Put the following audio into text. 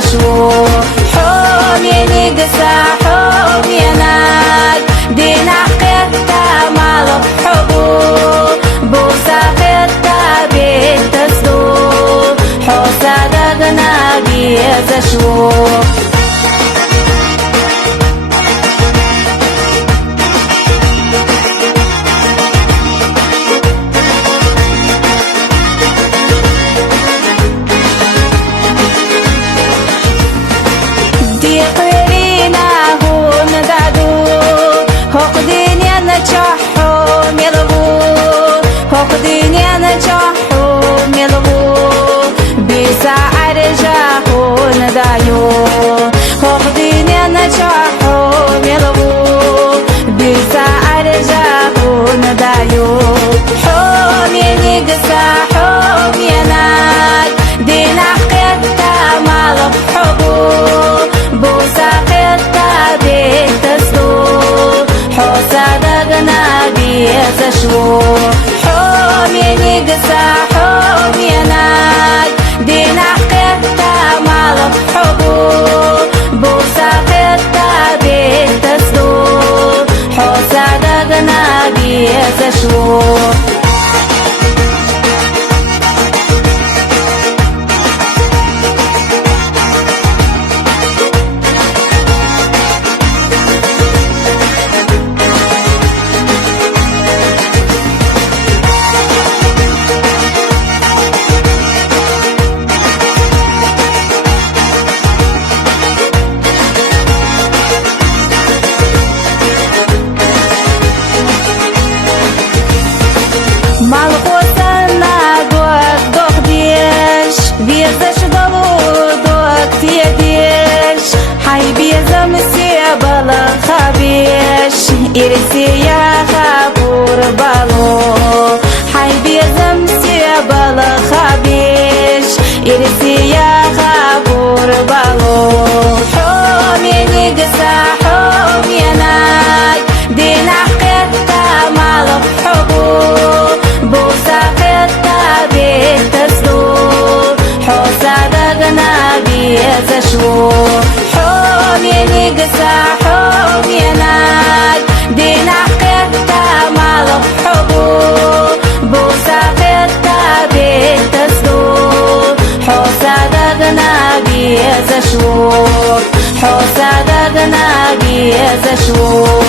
زشو حوم ينقسى حوم يناك دين حقيقتا مالك حبو بوسا قيتا بيت تسدو حوسا دقنا بيزشو زشو حوم ينقسى حوم يناك دين حقيقتا مالك حبو بوسا قيتا بيت تسدو حوسا دقنا بيزشو إرسيا خابور بالو حي بيزم سيبال خابيش إرسيا خابور بالو حوم ينقسى حوم يناك دين حقيقتا مالك حبو بوسا قيتا بيت تسدو حوسا دقنا بيزشو حوم ينقسى حوم يناك دين حقيقتا مالك حبو بوسا قيتا بيت تسدو حوسا دقنا بيزشو حوسا دقنا بيزشو